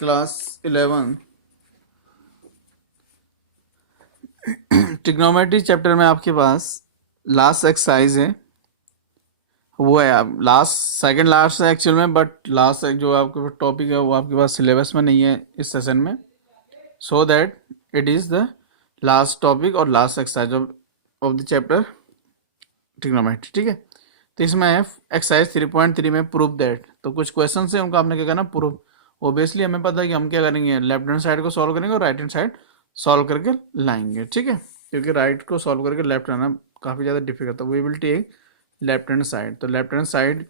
Class 11 trigonometry chapter में आपके पास last exercise है, वो है आप लास्ट सेकंड लास्ट है एक्चुअल में, बट लास्ट जो आपके टॉपिक है वो आपके पास सिलेबस में नहीं है इस सेशन में, so that it is the last topic और last exercise of the chapter trigonometry. ठीक है, तो इसमें है एक्सरसाइज 3.3 में प्रूफ दैट। तो कुछ क्वेश्चन है उनको आपने क्या करना, प्रूफ। ओबियसली हमें पता है कि हम क्या करेंगे, लेफ्ट हैंड साइड को सॉल्व करेंगे और राइट हैंड साइड सॉल्व करके लाएंगे। ठीक है, क्योंकि राइट को सॉल्व करके लेफ्ट आना काफ़ी ज़्यादा डिफिकल्ट है। We will take left hand side. तो लेफ्ट हैंड साइड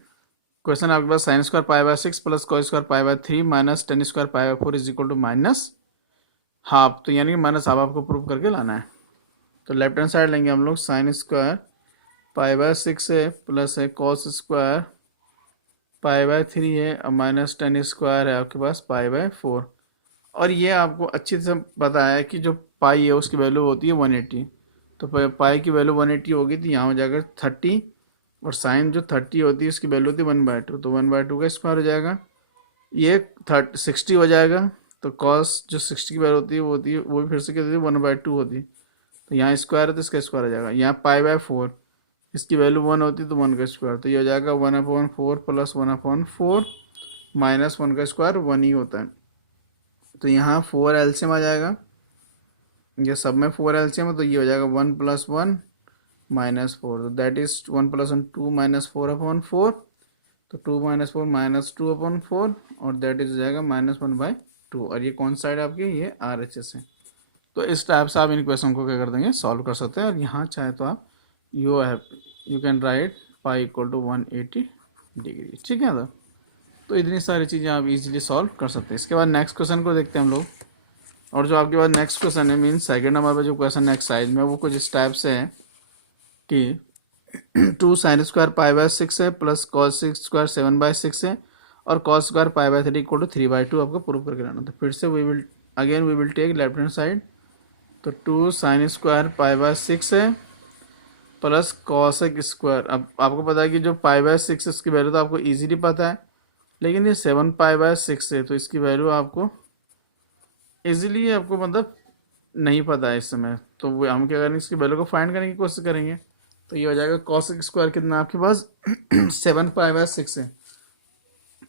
क्वेश्चन आपके पास sine square pi by 6 plus cos square pi by 3 minus ten square pi by 4 is equal to minus half. तो यानी कि माइनस हाफ आपको prove करके लाना है। तो लेफ्ट हैंड साइड लेंगे हम लोग, साइन स्क्वायर पाई बाय 6 है प्लस है कॉस स्क्वायर पाई बाय 3 है और माइनस टेन स्क्वायर है आपके पास पाई बाय 4। और ये आपको अच्छी से पता है कि जो पाई है उसकी वैल्यू होती है 180। तो पाई की वैल्यू 180 होगी तो यहाँ हो जाएगा 30, और साइन जो 30 होती है उसकी वैल्यू होती है 1/2, तो 1/2 का स्क्वायर हो जाएगा। ये 60 हो जाएगा। तो कॉस जो 60 की वैल्यू होती है वो भी फिर से क्या होती है 1/2 होती है। तो यहाँ स्क्वायर है तो इसका स्क्वायर हो जाएगा। यहाँ पाई बाय 4 इसकी वैल्यू 1 होती है तो 1 का स्क्वायर, तो ये हो जाएगा 1/4 प्लस 1/4 माइनस 1 का स्क्वायर 1 ही होता है। तो यहाँ 4 एलसीएम आ जाएगा, ये सब में 4 एलसीएम है, तो ये हो जाएगा 1 + 1 -4, तो दैट इज 1 + 1 2 -4/4, तो 2 - 4 -2/4, और दैट इज हो जाएगा -1/2। और ये कौन साइड आपकी, ये RHS है। तो इस टाइप से आप इन क्वेश्चन को क्या कर देंगे, सॉल्व कर सकते हैं। और यहाँ चाहे तो आप you can right pi = 180 degree. ठीक है, तो इतनी सारी चीज़ें आप इजीली सॉल्व कर सकते हैं। इसके बाद नेक्स्ट क्वेश्चन को देखते हैं हम लोग। और जो आपके पास नेक्स्ट क्वेश्चन है, मीन्स सेकंड नंबर पे जो क्वेश्चन है एक्सरसाइज में, वो कुछ इस टाइप से है कि 2 sin स्क्वायर पाई बाय 6 है प्लस कॉस स्क्वायर 7/6 है और कॉस स्क्वायर पाई बाय 3 = 3/2 आपको प्रूव करके लाना। तो फिर से we will take left hand side. तो 2 sin स्क्वायर पाई बाय 6 है प्लस कॉसेक स्क्वायर। अब आपको पता है कि जो पाई बाय 6 इसकी वैल्यू तो आपको इजीली पता है, लेकिन ये 7 पाई बाय 6 है तो इसकी वैल्यू आपको इजीली आपको मतलब नहीं पता है इस समय। तो वो हम क्या करेंगे, इसकी वैल्यू को फाइंड करने की कोशिश करेंगे। तो ये हो जाएगा कॉसेक स्क्वायर कितना आपके पास 7 पाई बाय 6 है।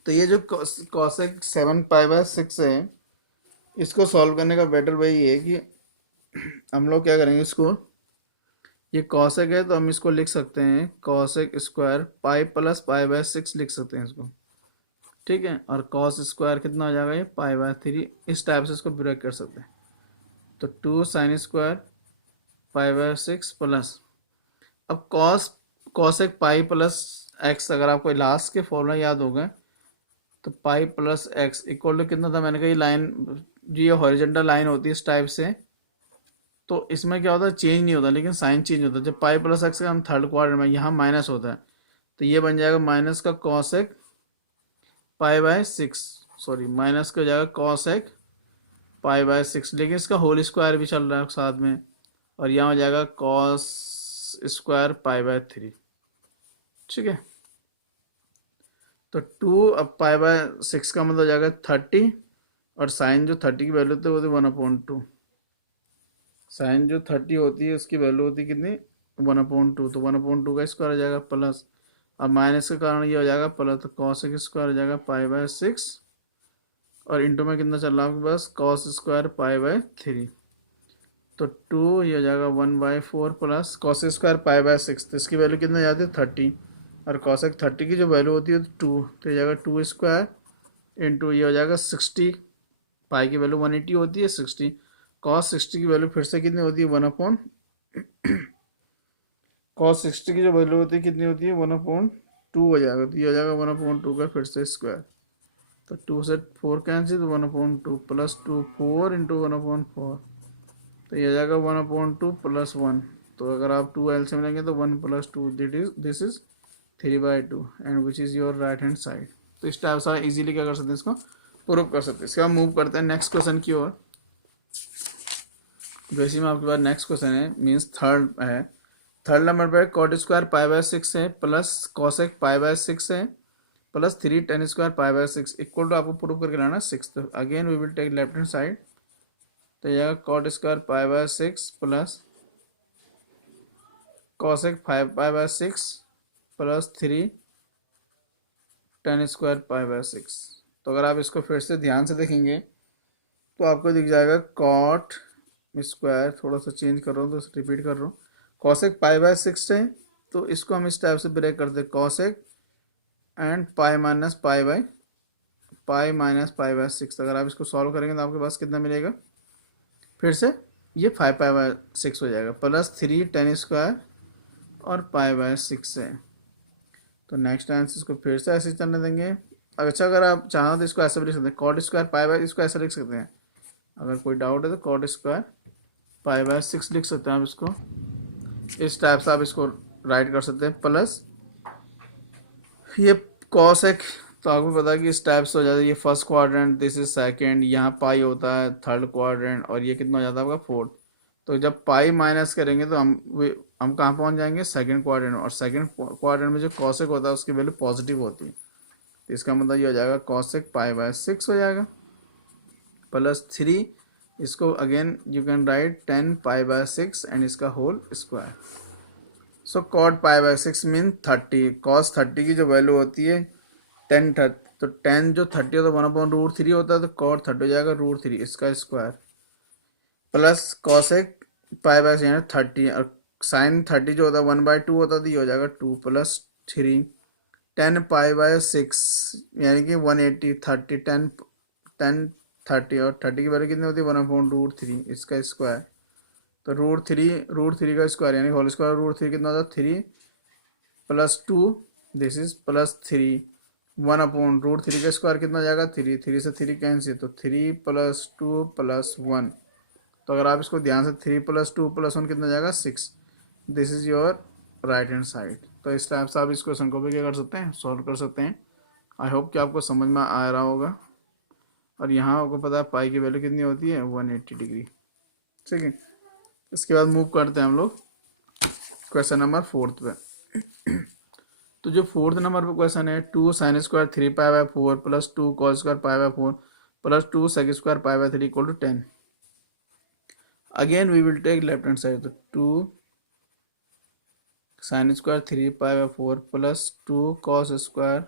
तो ये जो कॉसेक 7 पाई बाय 6 है, इसको सॉल्व करने का बेटर वे ये है कि हम लोग क्या करेंगे, इसको ये कॉसेक है तो हम इसको लिख सकते हैं cosec square pi plus pi by 6 लिख सकते हैं इसको। ठीक है, और कॉस स्क्वायर कितना हो जाएगा, ये पाई बाय 3। इस टाइप से इसको ब्रेक कर सकते हैं। तो 2 sin square pi by 6 plus, अब कॉसेक पाई प्लस एक्स, अगर आपको लास्ट के फॉर्मूला याद होगा तो pi plus x equal to कितना था, मैंने कहा ये लाइन जो ये हॉरिजॉन्टल लाइन होती है इस टाइप से, तो इसमें क्या होता है, चेंज नहीं होता लेकिन साइन चेंज होता है। जब पाई प्लस एक्स का हम थर्ड क्वाड्रेंट में, यहाँ माइनस होता है, तो ये बन जाएगा माइनस का cosec pi by 6, sorry minus का हो जाएगा कॉसेक पाई बाय 6, लेकिन इसका होल स्क्वायर भी चल रहा है साथ में, और यहाँ हो जाएगा कॉस स्क्वायर पाई बाय 3। ठीक है, तो 2 अब पाई बाय 6 का मतलब हो जाएगा 30, और साइन जो 30 की वैल्यू होती है वो होती है 1/2। साइन जो 30 होती है उसकी वैल्यू होती है कितनी, 1/2, तो 1/2 का स्क्वायर हो जाएगा प्लस, अब माइनस के कारण ये हो जाएगा प्लस, तो कॉस स्क्वायर हो जाएगा पाई बाय 6, और इंटू में कितना चल रहा है आपके पास, कॉस स्क्वायर पाई बाय 3। तो 2 ये हो जाएगा 1/4 plus cos square pi by 6, तो इसकी वैल्यू कितना जाती है 30, और कॉसेक 30 की जो वैल्यू होती है 2, तो ये जाएगा 2 स्क्वायर इंटू ये हो जाएगा 60, पाई की वैल्यू 180 होती है 60, कॉस 60 की वैल्यू फिर से कितनी होती है 1/, कॉस 60 की जो वैल्यू होती है कितनी होती है 1/2 हो जाएगा, तो ये हो जाएगा 1/2 का फिर से स्क्वायर। तो 2 से 4 कैंसिल, तो 1/2 प्लस 2 4 इंटू 1/4, तो ये हो जाएगा 1/2 प्लस 1। तो अगर आप 2 एलसीएम लेंगे तो 1 + 2 this is 3/2 and which is your right hand side. तो इस टाइप से इजीली क्या कर सकते हैं, इसको प्रूव कर सकते हैं। इसके बाद मूव करते हैं नेक्स्ट क्वेश्चन की ओर। वैसे में आपके पास नेक्स्ट क्वेश्चन है, मीन्स थर्ड है। थर्ड नंबर पर कॉट स्क्वायर पाई बाय 6 है प्लस कॉसेक पाई बाय 6 है plus 3 tan² pi by 6 equal to आपको प्रूव करके लाना 6। तो again we will take left hand side, तो यह cot² pi by 6 plus cosec 5 pi by 6 plus 3 tan² pi by 6। तो अगर आप इसको फिर से ध्यान से देखेंगे तो आपको दिख जाएगा cot स्क्वायर, थोड़ा सा चेंज कर रहा हूँ तो रिपीट कर रहा हूँ, cosec पाई बाय 6 है तो इसको हम इस टाइप से ब्रेक करते हैं cosec and pi minus pi by 6। अगर आप इसको सॉल्व करेंगे तो आपके पास कितना मिलेगा, फिर से ये 5 पाई बाय 6 हो जाएगा प्लस 3 tan² और पाई बाय 6 है। तो नेक्स्ट आंसर इसको फिर से ऐसे चलने देंगे। अच्छा अगर आप चाहो तो इसको ऐसे भी लिख सकते हैं cot² पाई बाय, इसको ऐसे लिख सकते हैं, अगर कोई डाउट है तो cot² पाई बाय 6 लिख सकते हैं आप इसको, इस टाइप से आप इसको राइट कर सकते हैं। प्लस ये cosec, तो आपको पता है कि इस टाइप से हो जाता है, ये first quadrant, this is second, यहाँ पाई होता है थर्ड क्वाड्रेंट, और ये कितना हो जाता है आपका फोर्थ। तो जब पाई माइनस करेंगे तो हम कहाँ पहुँच जाएंगे, सेकंड क्वाड्रेंट, और सेकंड क्वाड्रेंट में जो cosec होता है उसकी वैल्यू पॉजिटिव होती है। तो इसका मतलब ये हो जाएगा cosec पाई बाय 6 हो जाएगा प्लस 3, इसको again you can write 10 pi by 6 and इसका whole square. So cot pi by 6 mean 30, cos 30 की जो वैल्यू होती है 10 तो 10 जो 30 होता है 1/√3 होता है, तो cot 30 हो जाएगा √3 इसका square plus cosec pi by 30, और sin 30 जो होता है 1/2 होता है, तो ये हो जाएगा 2 प्लस 3 10 पाई बाय 6 यानी कि 180, 30 10 30, और 30 की वैल्यू कितनी होती है 1/√3 इसका स्क्वायर। तो √3 का स्क्वायर यानी होल स्क्वायर √3 कितना होता है 3 प्लस 2, दिस इज प्लस 3 1/√3 का स्क्वायर कितना हो जाएगा 3, 3 से 3 कैंसिल, तो 3 प्लस 2 प्लस 1। तो अगर आप इसको ध्यान से 3 प्लस 2 प्लस 1 कितना जाएगा 6, this is your right hand side. तो इस टाइप से आप इस क्वेश्चन को भी क्या कर सकते हैं, सॉल्व कर सकते हैं। आई होप कि आपको समझ में आ रहा होगा। और यहाँ आपको पता है पाई की वैल्यू कितनी होती है 180 डिग्री। ठीक है, इसके बाद मूव करते हैं हम लोग क्वेश्चन नंबर 4 पे। तो जो 4th नंबर पे क्वेश्चन है 2 sin² 3 pi by 4 plus 2 cos² pi by 4 plus 2 sec² pi by 3 equal to 10। Again we will take left hand side, तो 2 sin² 3 pi by 4 plus 2 cos²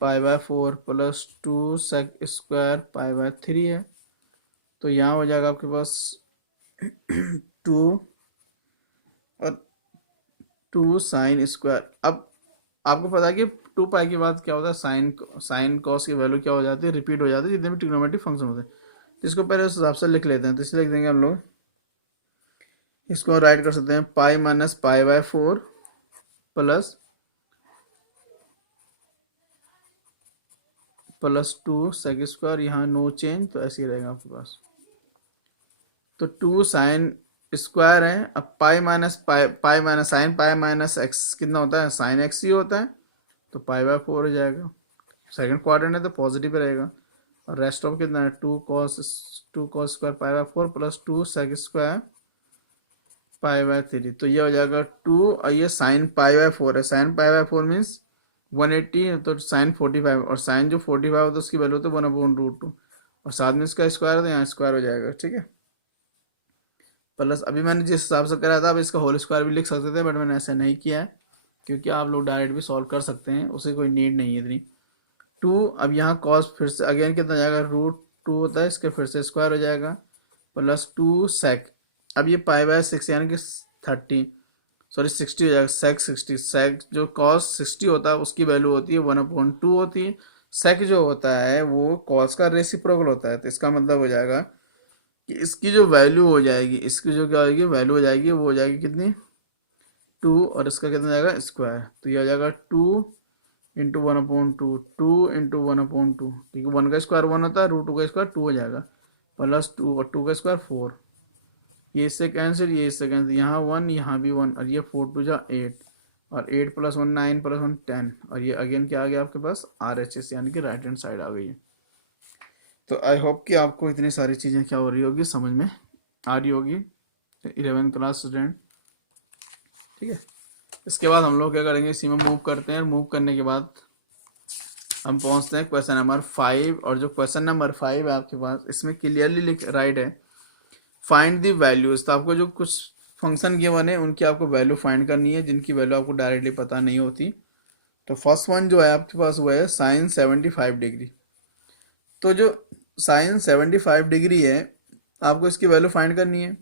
pi by 4 plus 2 sec² pi by 3 है। तो यहाँ हो जाएगा आपके पास 2 और 2 sin²। अब आपको पता है कि 2 पाई के बाद क्या होता है, साइन कॉस की वैल्यू क्या हो जाती है, रिपीट हो जाती है जितने भी ट्रिग्नोमेट्रिक फंक्शन होते हैं। तो इसको पहले उस हिसाब से लिख लेते हैं, तो इसलिए लिख देंगे हम लोग, इसको राइट कर सकते हैं pi minus pi by 4 plus 2 sec², यहाँ नो चेंज, तो ऐसे ही रहेगा आपके पास। तो 2 sin² है, अब pi minus sine pi minus x कितना होता है, साइन एक्स ही होता है, तो पाई बाय 4 हो जाएगा। सेकंड क्वाड्रेंट है तो पॉजिटिव रहेगा, और रेस्ट ऑफ कितना है 2 cos² pi by 4 plus 2 sec² pi by 3। तो ये हो जाएगा 2, और ये साइन पाई बाय 4 है, साइन पाई बाय 4 मीन्स 180, तो साइन 45, और साइन जो 45 होता है उसकी वैल्यू होती है 1/√2, और साथ में इसका स्क्वायर है तो यहाँ स्क्वायर हो जाएगा। ठीक है, प्लस अभी मैंने जिस हिसाब से करा था अब इसका होल स्क्वायर भी लिख सकते थे, बट मैंने ऐसा नहीं किया है क्योंकि आप लोग डायरेक्ट भी सॉल्व कर सकते हैं, उसे कोई नीड नहीं है इतनी। 2, अब यहाँ कॉस फिर से अगेन कितना जाएगा √2 होता है, इसके फिर से स्क्वायर हो जाएगा प्लस 2 sec। अब ये पाई बाय 6 यानी कि 60 हो जाएगा, sec 60। sec जो cos 60 होता है उसकी वैल्यू होती है 1/2 होती है, sec जो होता है वो cos का रेसिप्रोकल होता है। तो इसका मतलब हो जाएगा कि इसकी जो वैल्यू हो जाएगी, इसकी जो क्या होगी वैल्यू हो जाएगी, वो हो जाएगी कितनी 2, और इसका कितना जाएगा स्क्वायर, तो ये हो जाएगा 2 इंटू 1/2, 2 इंटू 1/2, ठीक है, 1 का स्क्वायर 1 होता है, √2 का स्क्वायर 2 हो जाएगा प्लस 2, और 2 का स्क्वायर 4, ये इससे कैंसिल, ये इससे कैंसिल, यहाँ 1 यहाँ भी 1, और ये 4 2 जा 8, और 8 प्लस 1 9 प्लस 1 10, और ये अगेन क्या आ गया आपके पास RHS यानी कि राइट हैंड साइड आ गई है। तो आई होप कि आपको इतनी सारी चीज़ें क्या हो रही होगी, समझ में आ रही होगी 11th क्लास स्टूडेंट। ठीक है, इसके बाद हम लोग क्या करेंगे, इसी में मूव करते हैं, मूव करने के बाद हम पहुंचते हैं क्वेश्चन नंबर 5, और जो क्वेश्चन नंबर 5 है आपके पास, इसमें क्लियरली लिख राइट है फाइंड दी वैल्यूज। तो आपको जो कुछ फंक्शन गिवन है उनकी आपको वैल्यू फाइंड करनी है, जिनकी वैल्यू आपको डायरेक्टली पता नहीं होती। तो फर्स्ट वन जो है आपके पास वो है साइन 75 डिग्री। तो जो साइन 75 डिग्री है, आपको इसकी वैल्यू फाइंड करनी है।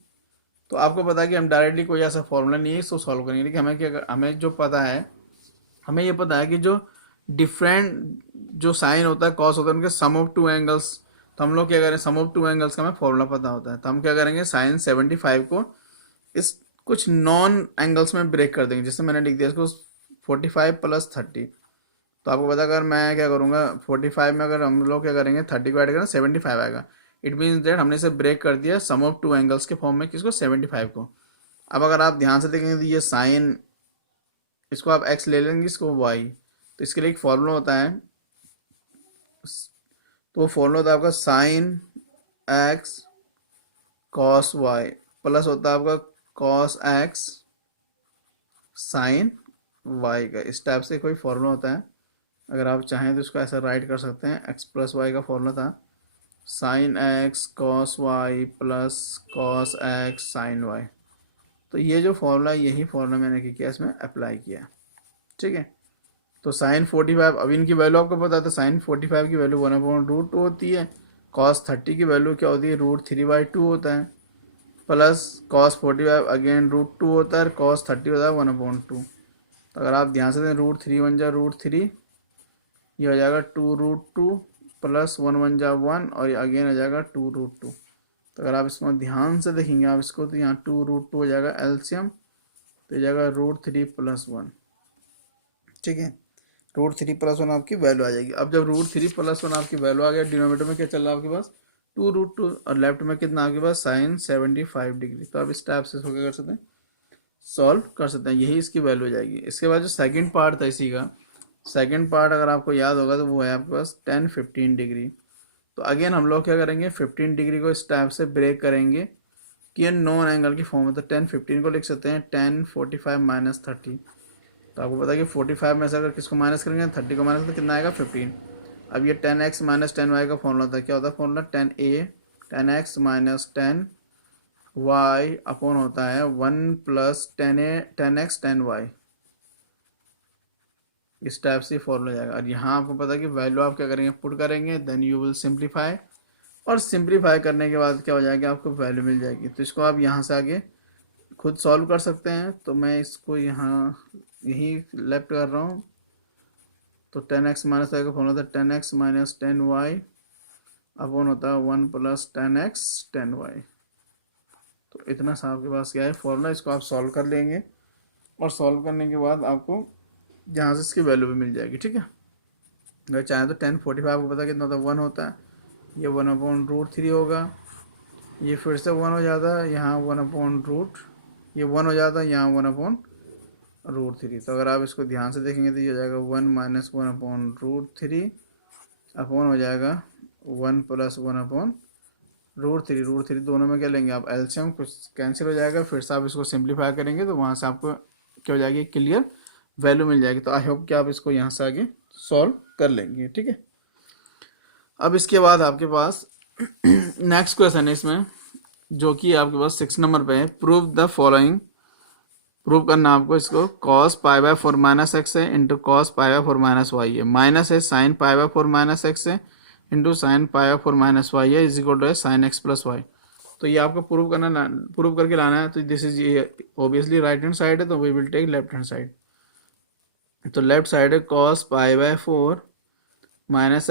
तो आपको पता है कि हम डायरेक्टली कोई ऐसा फॉर्मूला नहीं है इसको सॉल्व करेंगे, लेकिन हमें क्या, हमें जो पता है, हमें ये पता है कि जो डिफरेंट जो साइन होता है, कॉस होता है, उनके सम ऑफ टू एंगल्स। तो हम लोग क्या करें, सम ऑफ टू एंगल्स का हमें फॉर्मूला पता होता है। तो हम क्या करेंगे, साइन 75 को इस कुछ नॉन एंगल्स में ब्रेक कर देंगे। जैसे मैंने लिख दिया इसको 45 + 30। तो आपको पता, अगर मैं क्या करूँगा 45 में अगर हम लोग क्या करेंगे 30 को ऐड करें 75 आएगा। इट मीन्स दैट हमने इसे ब्रेक कर दिया सम ऑफ टू एंगल्स के फॉर्म में, किसको, 75 को। अब अगर आप ध्यान से देखेंगे तो ये साइन, इसको आप x ले लेंगे, इसको y। तो इसके लिए एक फॉर्मूला होता है, तो वो फॉर्मूला होता है आपका sine x cos y plus होता है आपका कॉस x साइन y का। इस टाइप से कोई फॉर्मूला होता है। अगर आप चाहें तो इसको ऐसा राइट कर सकते हैं, x + y का फॉर्मूला था sine x cos y plus cos x sine y। तो ये जो फॉर्मूला, यही फॉर्मूला मैंने क्या किया, इसमें अप्लाई किया। ठीक है। तो साइन 45, अब इनकी वैल्यू आपको पता है, तो साइन 45 की वैल्यू 1/√2 होती है। कॉस 30 की वैल्यू क्या होती है, √3/2 होता है। प्लस कॉस 45 अगेन √2 होता है, कॉस 30 होता है 1/2। तो अगर आप ध्यान से दें, √3 1 जा √3, ये हो जाएगा 2√2 प्लस 1 1 जा 1, और ये अगेन हो जाएगा 2√2। तो अगर आप इसमें ध्यान से देखेंगे आप इसको, तो यहाँ 2√2 हो जाएगा एलसीएम, तो हो जाएगा √3 + 1। ठीक है। √3 + 1 आपकी वैल्यू आ जाएगी। अब जब √3 + 1 आपकी वैल्यू आ गया, डिनोमीटर में क्या चल रहा है आपके पास, 2√2, और लेफ्ट में कितना आपके पास, साइन 75 डिग्री। तो आप इस टाइप से इसको क्या कर सकते हैं, सॉल्व कर सकते हैं। यही इसकी वैल्यू हो जाएगी। इसके बाद जो सेकंड पार्ट था इसी का, सेकंड पार्ट अगर आपको याद होगा तो वो है आपके पास 10 15 डिग्री। तो अगेन हम लोग क्या करेंगे, 15 डिग्री को इस टाइप से ब्रेक करेंगे कि ये नॉन एंगल की फॉर्म में। तो 10 15 को लिख सकते हैं 10 45 - 30। तो आपको पता है कि 45 में से अगर किसको माइनस करेंगे, 30 को माइनस, तो कितना आएगा 15। अब ये 10x - 10y का फॉर्मूला होता है, क्या होता है formula, 10a 10x - 10y upon होता है 1 + 10a 10x 10y। इस टाइप से फॉर्मूला जाएगा। और यहाँ आपको पता है कि वैल्यू आप क्या करेंगे, पुट करेंगे, देन यू विल सिंप्लीफाई, और सिंप्लीफाई करने के बाद क्या हो जाएगा, आपको वैल्यू मिल जाएगी। तो इसको आप यहाँ से आगे खुद सॉल्व कर सकते हैं। तो मैं इसको यहाँ यही लेफ्ट कर रहा हूँ। तो 10x - y का फॉर्मूला होता है 10x - 10y अपॉन होता है 1 + 10x 10y। तो इतना सा आपके पास क्या है फॉर्मूला, इसको आप सॉल्व कर लेंगे, और सॉल्व करने के बाद आपको यहाँ से इसकी वैल्यू भी मिल जाएगी। ठीक है। अगर चाहें तो 10 45 को पता कितना होता है, 1 होता है, ये 1/√3 होगा, ये फिर से 1 हो जाता है, यहाँ 1/√, ये 1 हो जाता है, यहाँ 1/√3। तो अगर आप इसको ध्यान से देखेंगे तो ये हो जाएगा 1 - 1/√3 अपॉन हो जाएगा 1 + 1/√3। √3 दोनों में क्या लेंगे आप, एलसीएम, कुछ कैंसिल हो जाएगा। फिर से आप इसको सिंप्लीफाई करेंगे तो वहाँ से आपको क्या हो जाएगी, क्लियर वैल्यू मिल जाएगी। तो आई होप कि आप इसको यहाँ से आगे सॉल्व कर लेंगे। ठीक है। अब इसके बाद आपके पास नेक्स्ट क्वेश्चन है इसमें, जो कि आपके पास 6 नंबर पे है, प्रूव द फॉलोइंग। प्रूव करना आपको इसको, cos π/4 - x है इंटू cos π/4 - y है, माइनस है sin π/4 - x है इंटू sin π/4 - y है, इज इक्वल टू है sin x + y। तो ये आपको प्रूव करना, प्रूव करके लाना है। तो this is obviously right hand side है, तो we will take left hand side. तो लेफ्ट साइड है cos π/4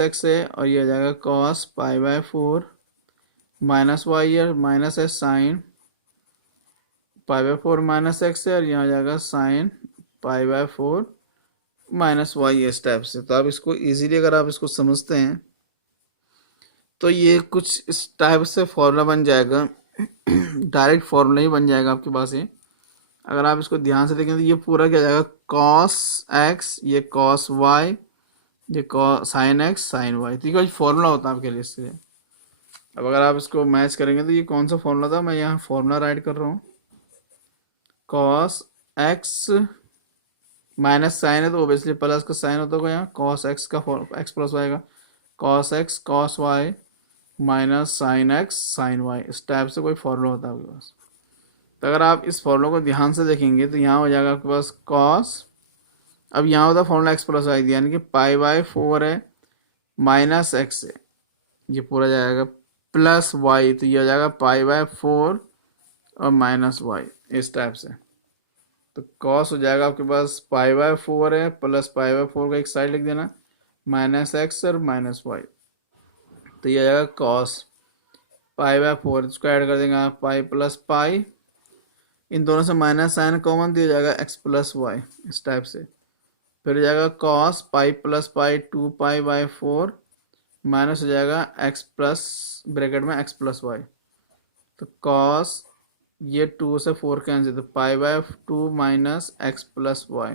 - x है, और ये आ जाएगा cos π/4 - y है, माइनस है sin π/4 - x है, और यहाँ आ जाएगा sin π/4 - y इस टाइप से। तो आप इसको इजीली अगर आप इसको समझते हैं तो ये कुछ इस टाइप से फॉर्मूला बन जाएगा। डायरेक्ट फॉर्मूला ही बन जाएगा आपके पास ये। अगर आप इसको ध्यान से देखें तो ये पूरा क्या जाएगा, cos x, ये cos y, ये sin x sin y। तो ये कुछ फॉर्मूला होता है आपके लिए इससे। अब अगर आप इसको मैच करेंगे तो ये कौन सा फॉर्मूला था, मैं यहाँ फॉर्मूला राइट कर रहा हूँ, cos x माइनस साइन है तो ओबियसली प्लस का साइन होता होगा यहाँ, कॉस एक्स का एक्स प्लस वाई का cos x cos y minus sine x sine y, इस टाइप से कोई फॉर्मूला होता है आपके पास। तो अगर आप इस फॉर्मूला को ध्यान से देखेंगे तो यहाँ हो जाएगा आपके पास कॉस, अब यहाँ होता है फॉर्मूला एक्स प्लस वाई यानी कि पाई बाय 4 है माइनस एक्स है, ये पूरा जाएगा प्लस वाई, तो ये हो जाएगा पाई बाय 4 और माइनस वाई, इस टाइप से। तो कॉस हो जाएगा आपके पास पाई बाय 4 है प्लस पाई बाय 4 का एक साइड लिख देना माइनस एक्स और माइनस वाई, तो ये हो जाएगा कॉस पाई बाय 4, इसको ऐड कर देंगे आप पाई प्लस पाई, इन दोनों से माइनस साइन कॉमन दिया जाएगा एक्स प्लस वाई, इस टाइप से। फिर हो जाएगा cos pi plus pi 2 pi by 4 minus हो जाएगा एक्स प्लस ब्रैकेट में एक्स प्लस वाई, तो कॉस ये 2 से 4 कैंसिल, तो pi by 2 minus x plus y.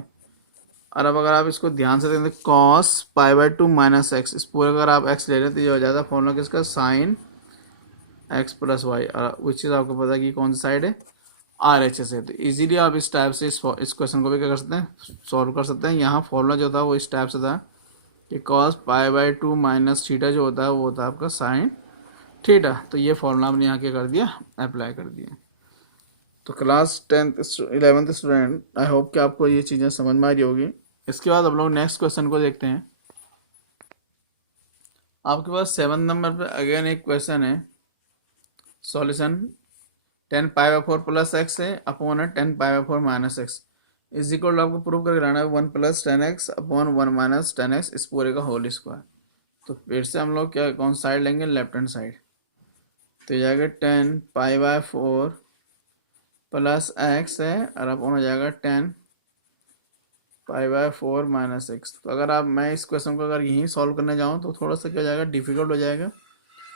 और अब अगर आप इसको ध्यान से देखें तो cos pi by 2 minus x, इस पूरे का अगर आप एक्स ले रहे हैं तो ये हो जाता है फॉर्मूला किसका साइन एक्स प्लस वाई, विच चीज़ आपको पता है कि कौन सी साइड है आर एच एस है। तो इजीली आप इस टाइप से इस क्वेश्चन को भी क्या कर सकते हैं सॉल्व कर सकते हैं। यहाँ फॉर्मूला जो था वो इस टाइप से था कि cos pi by 2 minus theta जो होता है वो होता है आपका साइन थीटा, तो ये फॉर्मूला आपने यहाँ क्या कर दिया अप्लाई कर दिया। तो class 10th 11th student, I hope कि आपको ये चीज़ें समझ में आ रही होगी। इसके बाद हम लोग नेक्स्ट क्वेश्चन को देखते हैं। आपके पास 7 नंबर पे अगेन एक क्वेश्चन है, solution 10 pi by 4 plus x है अपॉन है 10 pi by 4 minus x is equal आपको प्रूव करके लाना है 1 plus 10 x upon 1 minus 10 x इस पूरे का होल स्क्वायर। तो फिर से हम लोग क्या कौन साइड लेंगे लेफ्ट हैंड साइड, तो ये जाएगा 10 पाई बाय 4 प्लस एक्स है और अपॉन हो जाएगा 10 पाई बाय 4 माइनस एक्स। तो अगर आप मैं इस क्वेश्चन को अगर यहीं सॉल्व करने जाऊँ तो थोड़ा सा क्या हो जाएगा डिफिकल्ट हो जाएगा,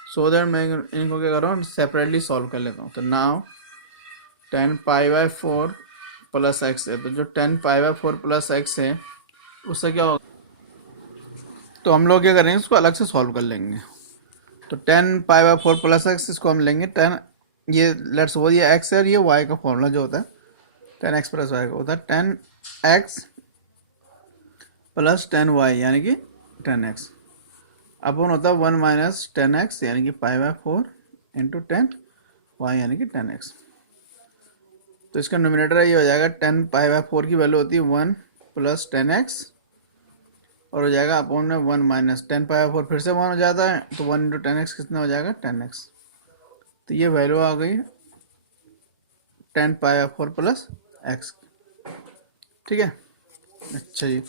सो दैट मैं इनको क्या कर रहा हूँ सेपरेटली सॉल्व कर लेता हूँ। तो now 10 pi by 4 plus x है, तो जो 10 पाई बाय 4 प्लस एक्स है उससे क्या होगा, तो हम लोग क्या करेंगे इसको अलग से सॉल्व कर लेंगे। तो 10 पाई बाय 4 प्लस एक्स इसको हम लेंगे 10, ये लेट्स सपोज ये एक्स है और ये वाई का फॉर्मूला जो होता है 10 एक्स प्लस वाई का होता है 10 एक्स प्लस 10 वाई यानी कि 10 एक्स अपन होता है 1 माइनस 10 एक्स यानी कि पाई बाय 4 इंटू 10 वाई यानी कि 10 एक्स। तो इसका नोमिनेटर ये हो जाएगा 10 पाई बाय 4 की वैल्यू होती है 1 प्लस 10 एक्स और हो जाएगा अपॉन में 1 माइनस 10 पाई बाय 4 फिर से 1 हो जाता है, तो 1 इंटू 10 एक्स कितना हो जाएगा 10 एक्स। तो ये वैल्यू आ गई 10 पाई बाय 4 प्लस एक्स, ठीक है। अच्छा जी,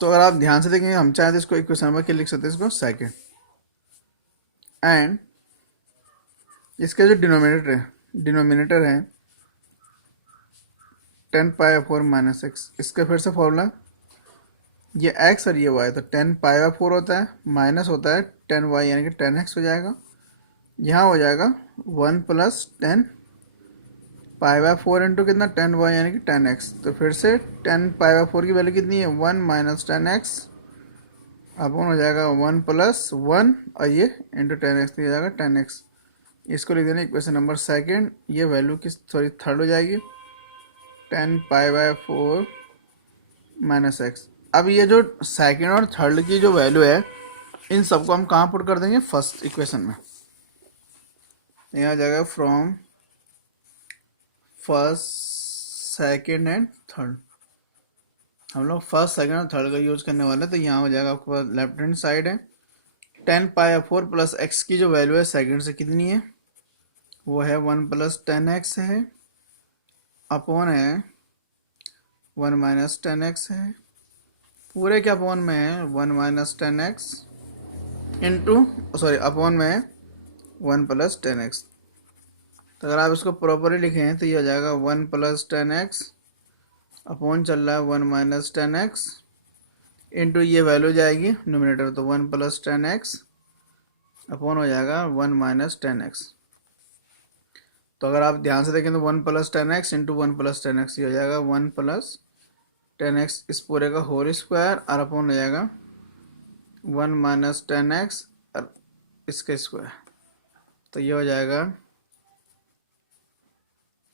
तो अगर आप ध्यान से देखेंगे हम चाहे तो इसको इक्वेशन नंबर क्या लिख सकते हैं इसको सेकेंड, एंड इसका जो डिनोमिनेटर है 10 पाई बाय 4 माइनस एक्स, इसका फिर से फॉर्मूला ये x और ये y, तो 10 पाई बाय 4 होता है माइनस होता है 10 y यानी कि 10 x हो जाएगा, यहाँ हो जाएगा 1 प्लस 10 पाई बाय 4 इंटू कितना 10 y यानी कि 10 x, तो फिर से 10 पाई बाय 4 की वैल्यू कितनी है 1 माइनस 10 x अपन हो जाएगा 1 प्लस 1 और ये इंटू 10 x हो जाएगा 10 x। इसको लिख देना इक्वेशन नंबर सेकेंड, ये वैल्यू किस सॉरी थर्ड हो जाएगी 10 पाई बाय 4 माइनस एक्स। अब ये जो सेकेंड और थर्ड की जो वैल्यू है इन सबको हम कहाँ पुट कर देंगे फर्स्ट इक्वेशन में, यहाँ आ जाएगा from first second and third, हम लोग फर्स्ट सेकेंड और थर्ड का यूज करने वाले हैं। तो यहाँ हो जाएगा आपके पास लेफ्ट हैंड साइड है 10 पाई बाय 4 प्लस एक्स की जो वैल्यू है सेकेंड से कितनी है वो है 1 प्लस 10 एक्स है अपॉन है 1 माइनस 10 एक्स है, पूरे के अपॉन में है 1 minus 10 x into sorry upon में है 1 प्लस 10 एक्स। तो अगर आप इसको प्रॉपरली लिखें तो ये हो जाएगा 1 प्लस 10 एक्स अपॉन चल रहा है 1 माइनस 10 एक्स इंटू ये वैल्यू जाएगी नोमिनेटर, तो 1 प्लस 10 एक्स अपॉन हो जाएगा 1 माइनस 10 एक्स। तो अगर आप ध्यान से देखें तो 1 plus 10 x into 1 plus 10 x ये हो जाएगा 1 प्लस 10 एक्स इस पूरे का होल स्क्वायर और अपॉन हो जाएगा 1 माइनस 10 एक्स और इसका स्क्वायर, तो ये हो जाएगा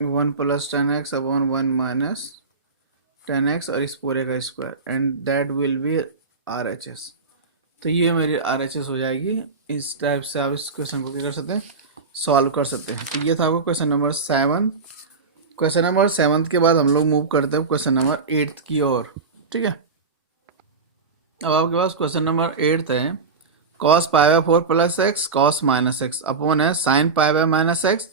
1 plus 10 x upon 1 minus 10x और इस पूरे का square and that will be RHS। तो ये मेरी RHS हो जाएगी। इस टाइप से आप इस क्वेश्चन को क्या कर सकते हैं, सॉल्व कर सकते हैं। तो ये था आपको क्वेश्चन नंबर 7। क्वेश्चन नंबर 7 के बाद हम लोग मूव करते हैं क्वेश्चन नंबर 8 की ओर। ठीक है, अब आपके पास क्वेश्चन नंबर 8 है, cos pi by 4 plus x cos minus x upon है sine pi by minus x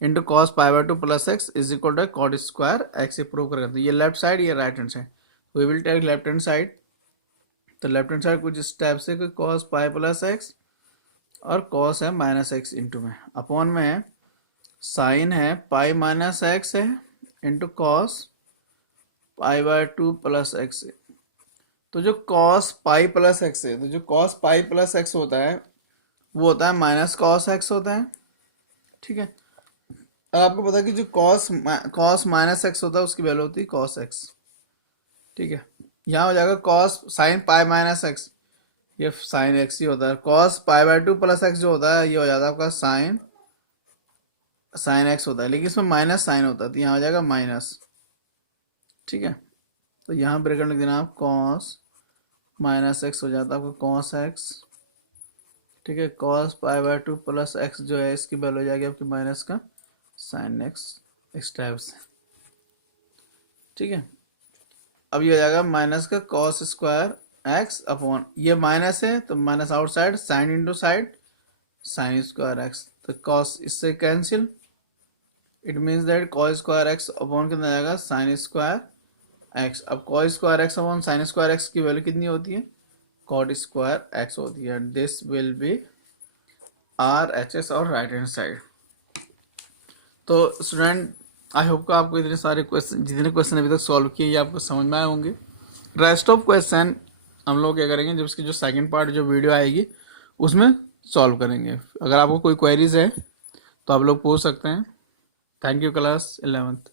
into cos pi by 2 plus x is equal to cot square x. ये प्रूव करेंगे। तो ये लेफ्ट साइड, ये right hand side. We will take left hand side. तो left hand side कुछ इस type से, cos pi plus x और कॉस है माइनस एक्स इंटू में अपॉन में साइन है पाई माइनस एक्स है into cos pi by 2 plus x. तो जो कॉस पाई प्लस एक्स है, तो जो कॉस पाई प्लस एक्स होता है वो होता है माइनस कॉस एक्स होता है। ठीक है, अब आपको पता है कि जो कॉस माइनस एक्स होता है उसकी वैल्यू होती है कॉस एक्स। ठीक है, यहाँ हो जाएगा cos sine pi minus x, ये साइन एक्स ही होता है। Cos pi by 2 plus x जो होता है ये हो जाता है आपका साइन एक्स होता है, लेकिन इसमें माइनस साइन होता है तो यहाँ हो जाएगा माइनस। ठीक है, तो यहाँ ब्रैकेट लिख देना आप, कॉस माइनस एक्स हो जाता है आपका कॉस एक्स। ठीक है, cos pi by 2 plus x जो है इसकी वैल्यू हो जाएगी आपकी माइनस का साइन एक्स, इस टाइप से। ठीक है, अब ये हो जाएगा माइनस का कॉस स्क्वायर एक्स अपॉन, ये माइनस है तो minus outside, sine into side sine square x. तो कॉस इससे cancel, it means that cos square x upon कितना जाएगा साइन स्क्वायर एक्स। अब cos square x upon sine square x की value कितनी होती है, कॉट स्क्वायर एक्स होती है। दिस विल बी RHS और राइट हैंड साइड। तो स्टूडेंट, आई होप कि आपको इतने सारे क्वेश्चन, जितने क्वेश्चन अभी तक सॉल्व किए ये आपको समझ में आए होंगे। रेस्ट ऑफ क्वेश्चन हम लोग क्या करेंगे, जब इसकी जो सेकंड पार्ट जो वीडियो आएगी उसमें सॉल्व करेंगे। अगर आपको कोई क्वेरीज है तो आप लोग पूछ सकते हैं। Thank you class 11th।